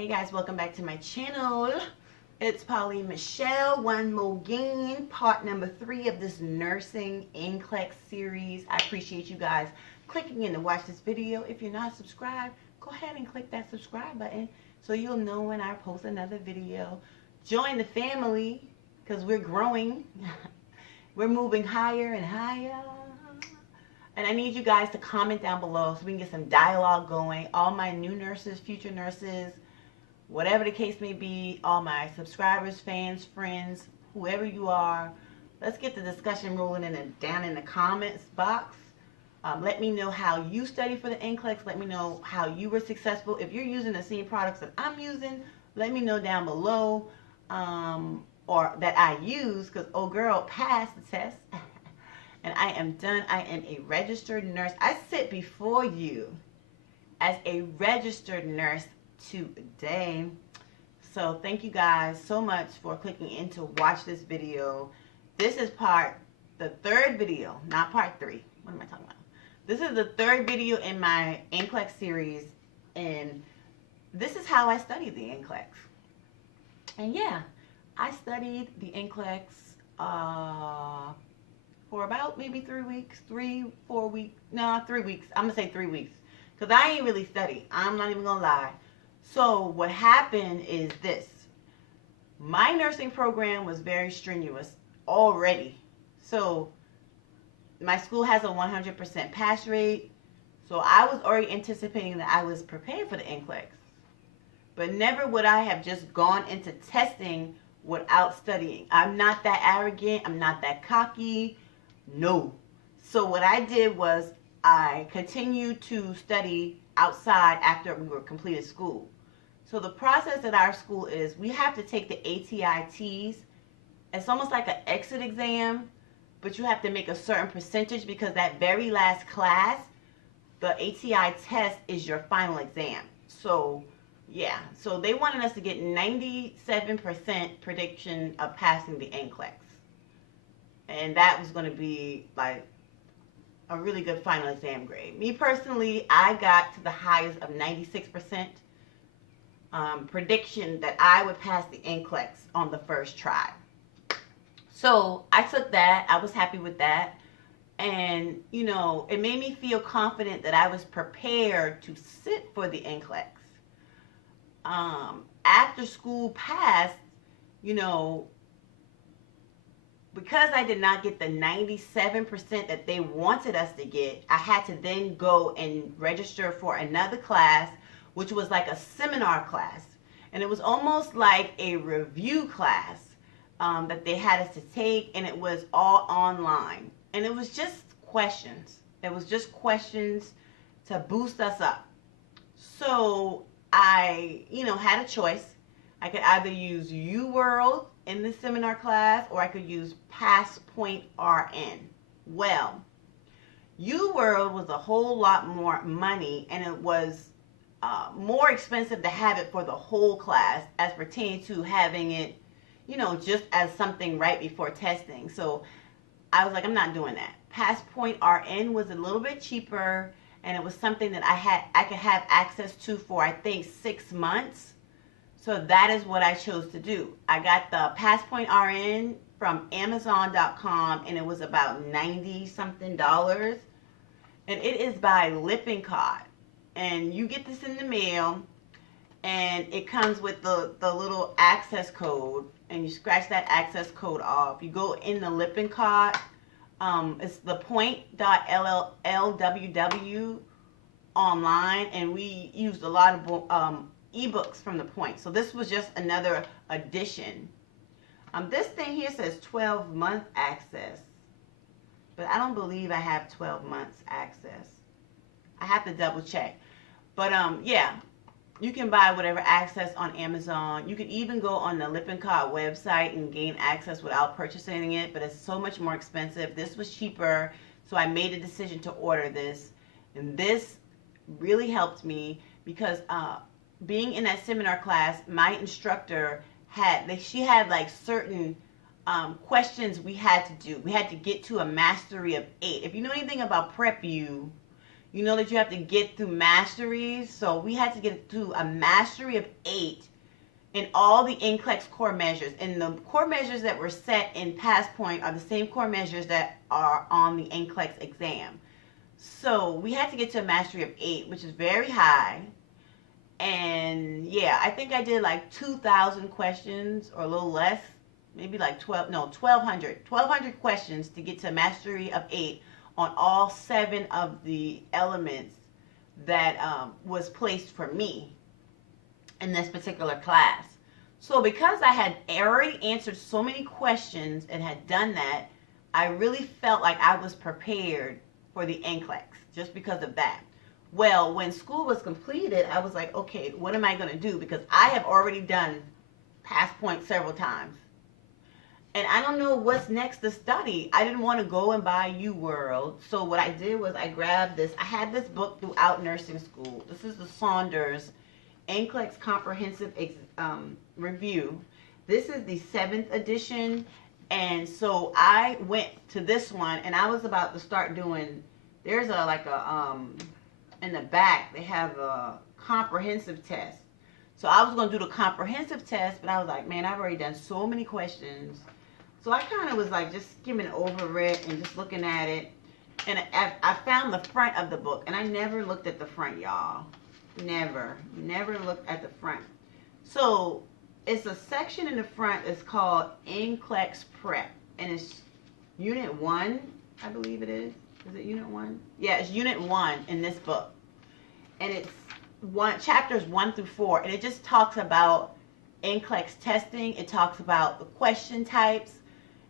Hey guys, welcome back to my channel. It's Pauline Michelle, one more again, part number 3 of this nursing NCLEX series. I appreciate you guys clicking in to watch this video. If you're not subscribed, go ahead and click that subscribe button so you'll know when I post another video. Join the family because we're growing. We're moving higher and higher. And I need you guys to comment down below so we can get some dialogue going. All my new nurses, future nurses, whatever the case may be, all my subscribers, fans, friends, whoever you are, let's get the discussion rolling down in the comments box. Let me know how you study for the NCLEX. Let me know how you were successful. If you're using the same products that I'm using, let me know down below, or that I use, because old girl passed the test. And I am done. I am a registered nurse. I sit before you as a registered nurse today. So thank you guys so much for clicking in to watch this video. This is the third video, not part 3. What am I talking about? This is the third video in my NCLEX series, and this is how I studied the NCLEX. And yeah, I studied the NCLEX for about maybe 3 weeks, 4 weeks, no, 3 weeks. I'm gonna say 3 weeks, because I ain't really studied. I'm not even gonna lie. So what happened is this. My nursing program was very strenuous already. So my school has a 100% pass rate. So I was already anticipating that I was prepared for the NCLEX. But never would I have just gone into testing without studying. I'm not that arrogant. I'm not that cocky. No. So what I did was I continued to study outside after we were completed school. So the process at our school is we have to take the ATITs. It's almost like an exit exam, but you have to make a certain percentage because that very last class, the ATI test is your final exam. So yeah, so they wanted us to get 97% prediction of passing the NCLEX. And that was going to be like a really good final exam grade. Me personally, I got to the highest of 96% prediction that I would pass the NCLEX on the first try. So I took that. I was happy with that. And, you know, it made me feel confident that I was prepared to sit for the NCLEX. After school passed, you know, because I did not get the 97% that they wanted us to get, I had to then go and register for another class, which was like a seminar class. And it was almost like a review class that they had us to take, and it was all online. And it was just questions. It was just questions to boost us up. So I, you know, had a choice. I could either use UWorld in the seminar class, or I could use PassPoint RN. Well, UWorld was a whole lot more money, and it was more expensive to have it for the whole class as pertaining to having it, you know, just as something right before testing. So I was like, I'm not doing that. PassPoint RN was a little bit cheaper, and it was something that I could have access to for, I think, 6 months. So that is what I chose to do. I got the PassPoint RN from Amazon.com, and it was about $90-something. And it is by Lippincott. And you get this in the mail, and it comes with the little access code, and you scratch that access code off. You go in the Lippincott. It's the point.lww online, and we used a lot of ebooks from the Point. So this was just another addition. This thing here says 12-month access, but I don't believe I have 12 months access. I have to double check. But yeah, you can buy whatever access on Amazon. You can even go on the Lippincott website and gain access without purchasing it, but it's so much more expensive. This was cheaper, so I made a decision to order this. And this really helped me because being in that seminar class, my instructor she had like certain questions we had to do. We had to get to a mastery of 8. If you know anything about Prep U, you know that you have to get through masteries. So we had to get through a mastery of 8 in all the NCLEX core measures. And the core measures that were set in PassPoint are the same core measures that are on the NCLEX exam. So we had to get to a mastery of 8, which is very high. And yeah, I think I did like 2,000 questions or a little less, maybe like 1,200 questions to get to a mastery of 8 on all 7 of the elements that was placed for me in this particular class. So because I had already answered so many questions and had done that, I really felt like I was prepared for the NCLEX just because of that. Well, when school was completed, I was like, okay, what am I going to do? Because I have already done PassPoint several times. And I don't know what's next to study. I didn't want to go and buy UWorld. So what I did was I grabbed this. I had this book throughout nursing school. This is the Saunders NCLEX Comprehensive Review. This is the 7th edition. And so I went to this one, and I was about to start doing, there's in the back, they have a comprehensive test. So I was going to do the comprehensive test, but I was like, man, I've already done so many questions. So I kind of was like just skimming over it and just looking at it. And I found the front of the book, and I never looked at the front, y'all. Never looked at the front. So it's a section in the front that's called NCLEX Prep, and it's Unit 1, I believe it is. Is it Unit 1? Yeah, it's Unit 1 in this book. And it's chapters 1 through 4, and it just talks about NCLEX testing. It talks about the question types.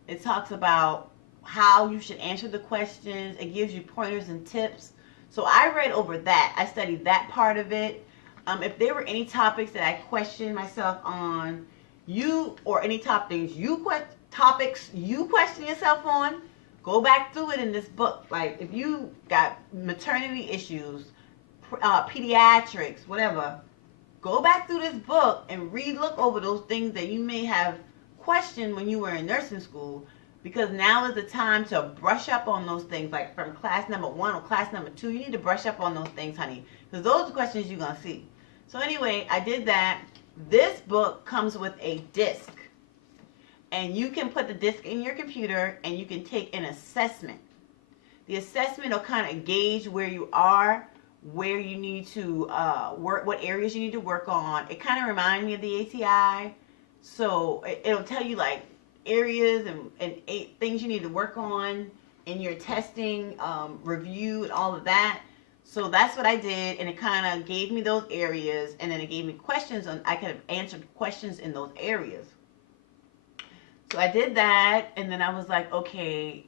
It talks about how you should answer the questions. It gives you pointers and tips. So I read over that. I studied that part of it. If there were any topics that I questioned myself on, or any topics you question yourself on, go back through it in this book. Like if you got maternity issues, pediatrics, whatever, go back through this book and look over those things that you may have questioned when you were in nursing school, because now is the time to brush up on those things. Like from class number 1 or class number 2, you need to brush up on those things, honey, because those are questions you're going to see. So anyway, I did that. This book comes with a disc, and you can put the disc in your computer and you can take an assessment. The assessment will kind of gauge where you are, where you need to work, what areas you need to work on. It kind of reminds me of the ATI. So it'll tell you like areas and 8 things you need to work on in your testing review and all of that. So that's what I did, and it kind of gave me those areas, and then it gave me questions on, I could have answered questions in those areas. So I did that, and then I was like, okay,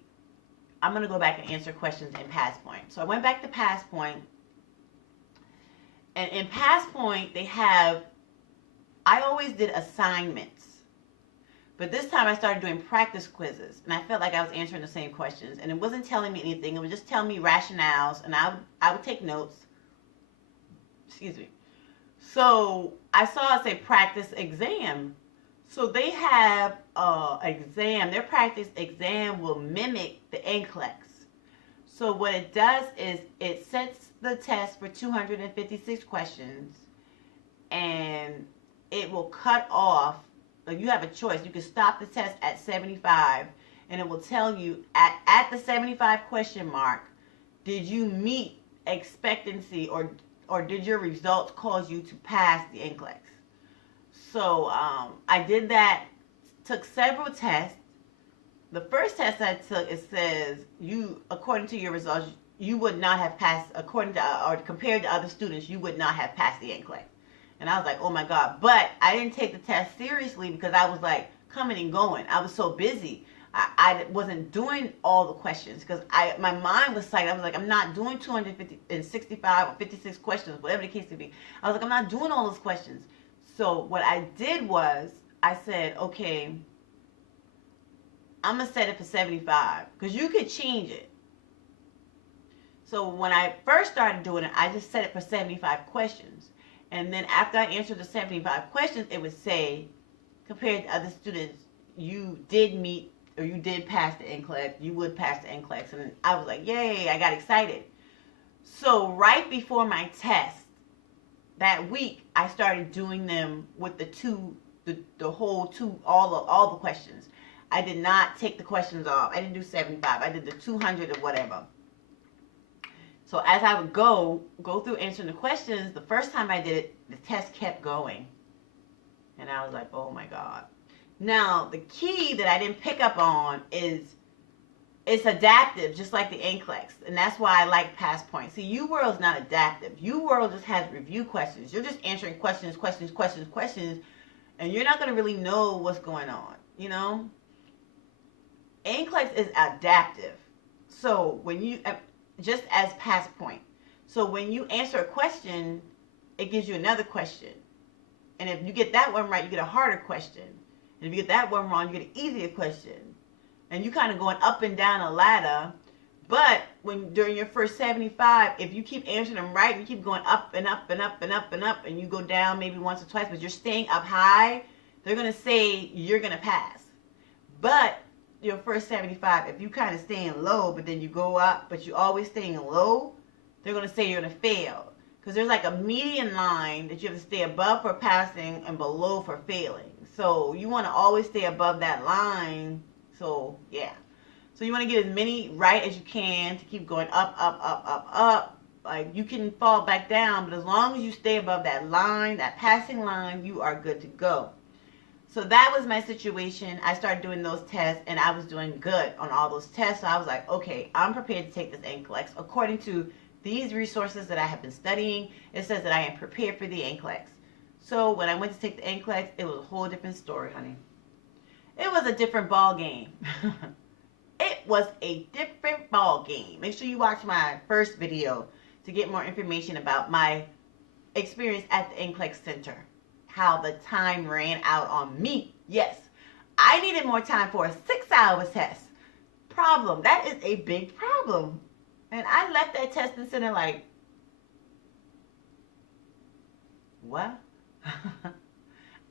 I'm going to go back and answer questions in PassPoint. So I went back to PassPoint, and in PassPoint, I always did assignments. But this time I started doing practice quizzes, and I felt like I was answering the same questions, and it wasn't telling me anything. It was just telling me rationales, and I would take notes. Excuse me. So I saw it say practice exam. So they have exam. Their practice exam will mimic the NCLEX. So what it does is it sets the test for 256 questions, and it will cut off. You have a choice. You can stop the test at 75, and it will tell you at the 75 question mark, did you meet expectancy, or did your results cause you to pass the NCLEX? So I did that, took several tests. The first test I took, it says according to your results, you would not have passed, according to or compared to other students, you would not have passed the NCLEX. And I was like, oh my God. But I didn't take the test seriously because I was like coming and going. I was so busy. I wasn't doing all the questions because my mind was psyched. I was like, I'm not doing 265 or 56 questions, whatever the case may be. I was like, I'm not doing all those questions. So what I did was I said, okay, I'm going to set it for 75 because you could change it. So when I first started doing it, I just set it for 75 questions. And then after I answered the 75 questions, it would say, compared to other students, you did meet or you did pass the NCLEX, you would pass the NCLEX. And I was like, yay, I got excited. So right before my test that week, I started doing them with the whole two, all the questions. I did not take the questions off. I didn't do 75. I did the 200 or whatever. So as I would go through answering the questions, the first time I did it, the test kept going. And I was like, oh my God. Now, the key that I didn't pick up on is it's adaptive, just like the NCLEX. And that's why I like past points. See, UWorld's not adaptive. UWorld just has review questions. You're just answering questions, and you're not going to really know what's going on, you know? NCLEX is adaptive. So when you, just as past point. So when you answer a question, it gives you another question. And if you get that one right, you get a harder question. And if you get that one wrong, you get an easier question. And you kind of going up and down a ladder. But when during your first 75, if you keep answering them right, you keep going up and up and up and up and up, and you go down maybe once or twice, but you're staying up high, they're going to say you're going to pass. But your first 75, if you kind of staying low, but then you go up, but you always staying low, they're going to say you're going to fail. Because there's like a median line that you have to stay above for passing and below for failing. So you want to always stay above that line. So yeah. So you want to get as many right as you can to keep going up, up, up, up, up. Like you can fall back down, but as long as you stay above that line, that passing line, you are good to go. So that was my situation. I started doing those tests, and I was doing good on all those tests. So I was like, okay, I'm prepared to take this NCLEX. According to these resources that I have been studying, it says that I am prepared for the NCLEX. So when I went to take the NCLEX, it was a whole different story, honey. It was a different ball game. It was a different ball game. Make sure you watch my first video to get more information about my experience at the NCLEX Center. How the time ran out on me. Yes, I needed more time for a 6-hour test. Problem. That is a big problem. And I left that testing center like, what?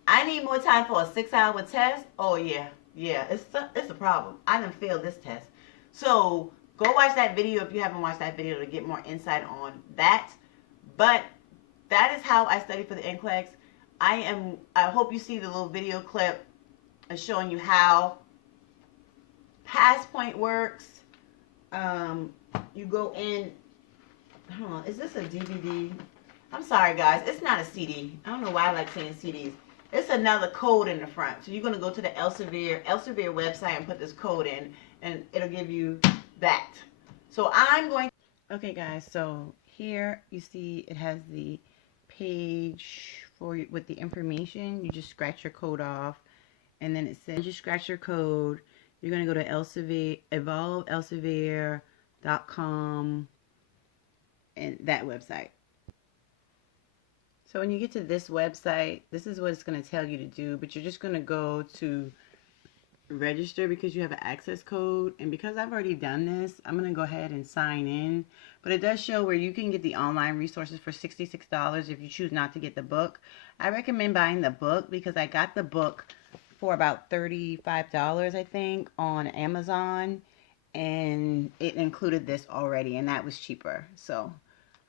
I need more time for a 6-hour test? Oh, yeah. Yeah, it's a problem. I done failed this test. So go watch that video if you haven't watched that video to get more insight on that. But that is how I studied for the NCLEX. I hope you see the little video clip showing you how PassPoint works. You go in, hold on, is this a DVD? I'm sorry guys, it's not a CD. I don't know why I like saying CDs. It's another code in the front. So you're going to go to the Elsevier website and put this code in, and it'll give you that. So I'm going, okay guys, so here you see it has the page with the information. You just scratch your code off, and then it says you scratch your code. You're going to go to Elsevier, evolveelsevier.com, and that website. So when you get to this website, this is what it's going to tell you to do, but you're just going to go to register because you have an access code. And because I've already done this, I'm going to go ahead and sign in. But it does show where you can get the online resources for $66 if you choose not to get the book. I recommend buying the book because I got the book for about $35, I think, on Amazon. And it included this already, and that was cheaper. So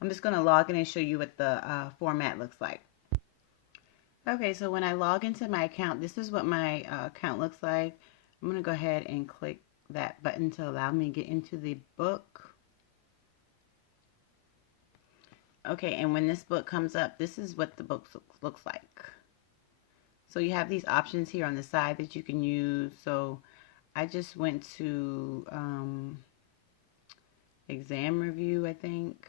I'm just going to log in and show you what the format looks like. Okay, so when I log into my account, this is what my account looks like. I'm going to go ahead and click that button to allow me to get into the book. Okay, and when this book comes up, this is what the book looks like. So you have these options here on the side that you can use. So I just went to exam review, I think.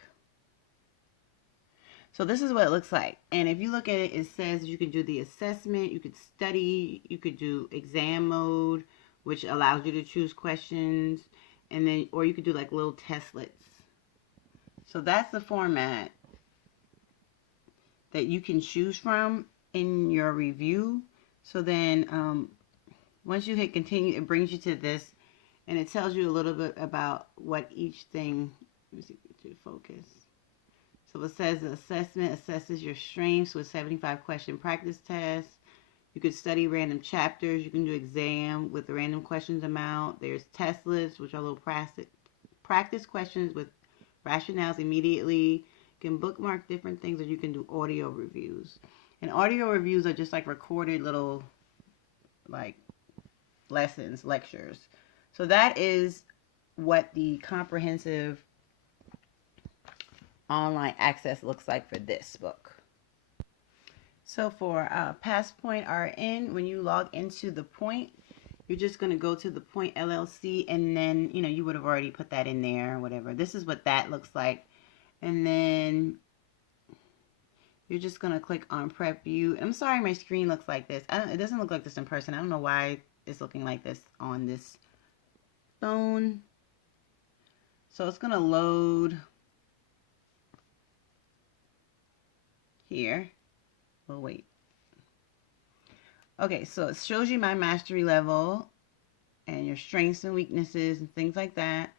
So this is what it looks like. And if you look at it, it says you can do the assessment, you could study, you could do exam mode, which allows you to choose questions, and then, or you could do like little testlets. So that's the format that you can choose from in your review. So then once you hit continue, it brings you to this, and it tells you a little bit about what each thing, let me see, to focus. So it says the assessment assesses your strengths with 75 question practice tests. You could study random chapters. You can do exam with the random questions amount. There's testlets, which are little practice questions with rationales immediately. You can bookmark different things, or you can do audio reviews. And audio reviews are just like recorded little like lessons, lectures. So that is what the comprehensive online access looks like for this book. So for Past Point RN, when you log into the Point, you're just going to go to the Point LLC, and then, you know, you would have already put that in there or whatever. This is what that looks like. And then you're just going to click on Prep View. I'm sorry my screen looks like this. It doesn't look like this in person. I don't know why it's looking like this on this phone. So it's going to load here. We'll wait. Okay, so it shows you my mastery level and your strengths and weaknesses and things like that.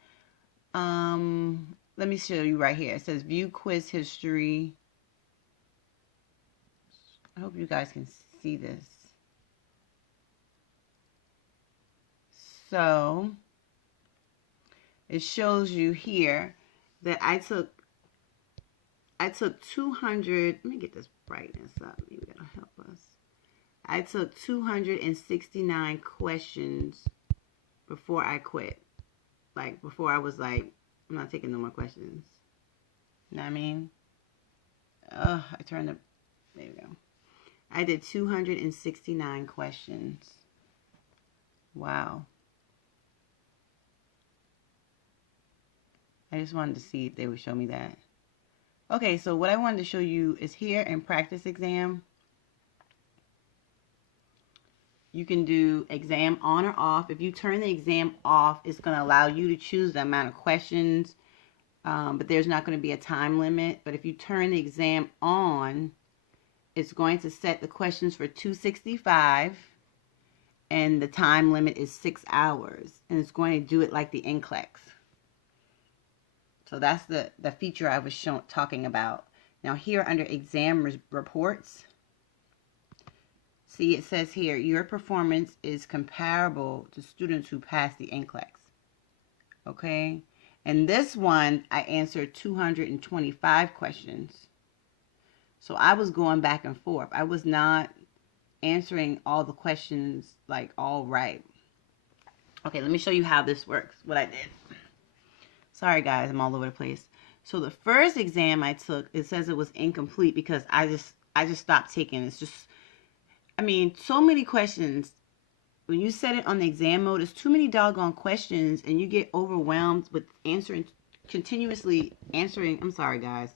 Let me show you right here. It says view quiz history. I hope you guys can see this. So it shows you here that I took 200, let me get this brightness up, maybe that'll help us. I took 269 questions before I quit. Like, before I was like, I'm not taking no more questions. You know what I mean? I turned up, there we go. I did 269 questions. Wow. I just wanted to see if they would show me that. Okay, so what I wanted to show you is here in practice exam. You can do exam on or off. If you turn the exam off, it's going to allow you to choose the amount of questions, but there's not going to be a time limit. But if you turn the exam on, it's going to set the questions for 265, and the time limit is 6 hours, and it's going to do it like the NCLEX. So that's the feature I was talking about. Now here under exam reports, see it says here, your performance is comparable to students who pass the NCLEX. Okay? And this one, I answered 225 questions. So I was going back and forth. I was not answering all the questions like all right. Okay, let me show you how this works, what I did. Sorry guys, I'm all over the place. So the first exam I took, it says it was incomplete because I just stopped taking. It's just, I mean, so many questions. When you set it on the exam mode, it's too many doggone questions, and you get overwhelmed with continuously answering the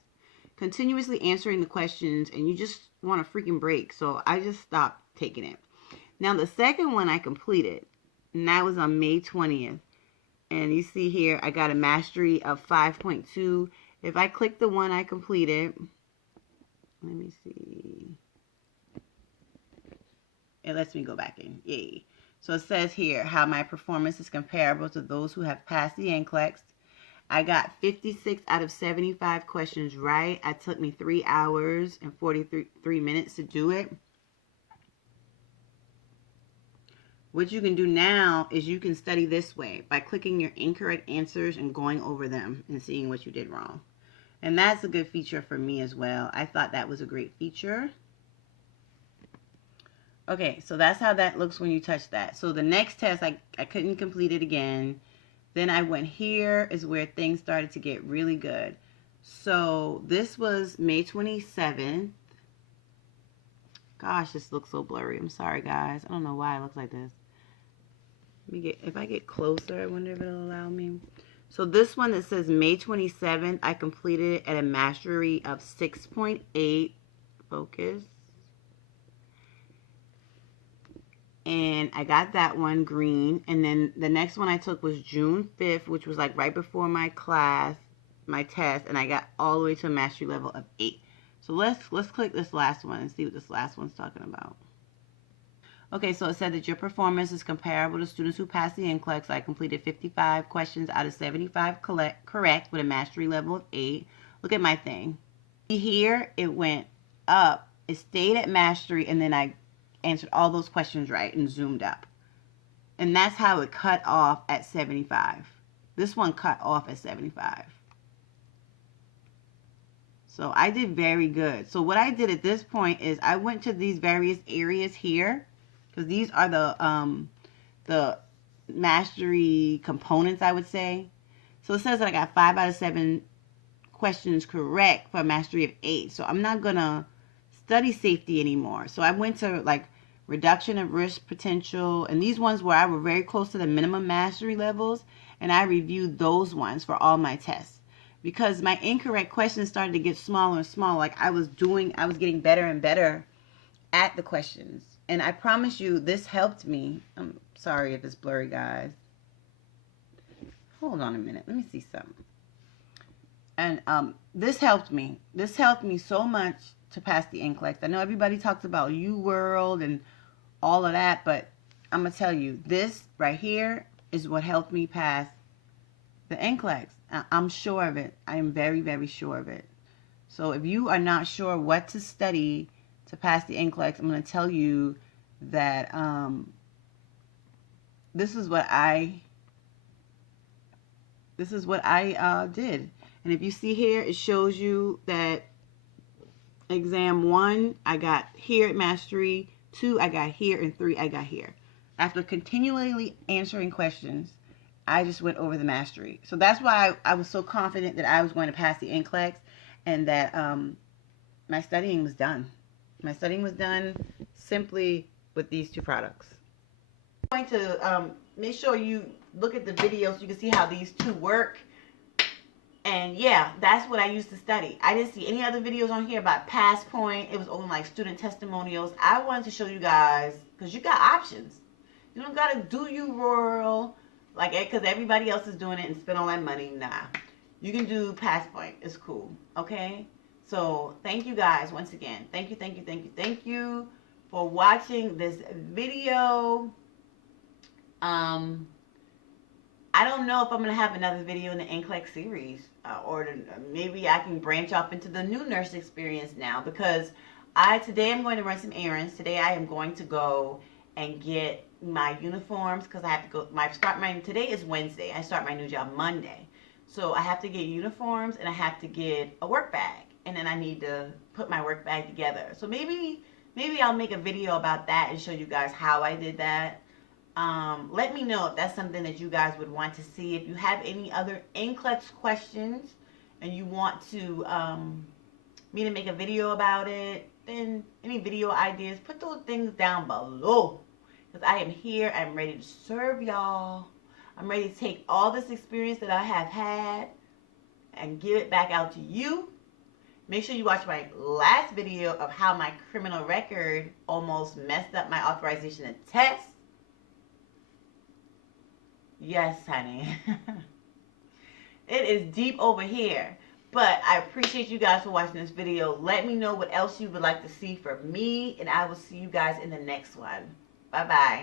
questions, and you just want a freaking break. So I just stopped taking it. Now the second one I completed, and that was on May 20th. And you see here, I got a mastery of 5.2. If I click the one I completed, let me see. It lets me go back in. Yay. So it says here how my performance is comparable to those who have passed the NCLEX. I got 56 out of 75 questions right. It took me 3 hours and 43 minutes to do it. What you can do now is you can study this way by clicking your incorrect answers and going over them and seeing what you did wrong. And that's a good feature for me as well. I thought that was a great feature. Okay, so that's how that looks when you touch that. So the next test, I couldn't complete it again. Then I went here is where things started to get really good. So this was May 27th. Gosh, this looks so blurry. I'm sorry, guys. I don't know why it looks like this. If I get closer, I wonder if it'll allow me. So this one that says May 27th, I completed it at a mastery of 6.8. Focus. And I got that one green. And then the next one I took was June 5th, which was like right before my class, my test. And I got all the way to a mastery level of 8. So let's click this last one and see what this last one's talking about. Okay, so it said that your performance is comparable to students who passed the NCLEX. I completed 55 questions out of 75 correct with a mastery level of 8. Look at my thing. Here, it went up. It stayed at mastery, and then I answered all those questions right and zoomed up. And that's how it cut off at 75. This one cut off at 75. So I did very good. So what I did at this point is I went to these various areas here, because these are the mastery components, I would say. So it says that I got 5 out of 7 questions correct for a mastery of 8. So I'm not gonna study safety anymore. So I went to like reduction of risk potential, and these ones where I were very close to the minimum mastery levels, and I reviewed those ones for all my tests, because my incorrect questions started to get smaller and smaller. Like I was getting better and better at the questions. And I promise you, this helped me. I'm sorry if it's blurry, guys. Hold on a minute. Let me see something. And this helped me. This helped me so much to pass the NCLEX. I know everybody talks about UWorld and all of that, but I'm going to tell you, this right here is what helped me pass the NCLEX. I'm sure of it. I am very, very sure of it. So if you are not sure what to study to pass the NCLEX, I'm going to tell you that this is what I did. And if you see here, it shows you that exam 1, I got here at mastery, 2, I got here, and 3, I got here. After continually answering questions, I just went over the mastery. So that's why I was so confident that I was going to pass the NCLEX, and that my studying was done. My studying was done simply with these 2 products. I'm going to make sure you look at the video so you can see how these 2 work. And yeah, that's what I used to study. I didn't see any other videos on here about PassPoint. It was only like student testimonials. I wanted to show you guys, because you got options. You don't got to do UWorld, like, because everybody else is doing it and spend all that money. Nah. You can do PassPoint. It's cool. Okay? So, thank you guys once again. Thank you for watching this video. I don't know if I'm going to have another video in the NCLEX series, or maybe I can branch off into the new nurse experience now, because today I'm going to run some errands. Today I am going to go and get my uniforms, because I have to go, today is Wednesday. I start my new job Monday. So I have to get uniforms, and I have to get a work bag, and then I need to put my work bag together. So maybe I'll make a video about that and show you guys how I did that. Let me know if that's something that you guys would want to see. If you have any other NCLEX questions and you want to me to make a video about it, then any video ideas, put those things down below. Because I am here. I'm ready to serve y'all. I'm ready to take all this experience that I have had and give it back out to you. Make sure you watch my last video of how my criminal record almost messed up my authorization and test. Yes, honey. It is deep over here. But I appreciate you guys for watching this video. Let me know what else you would like to see from me, and I will see you guys in the next one. Bye-bye.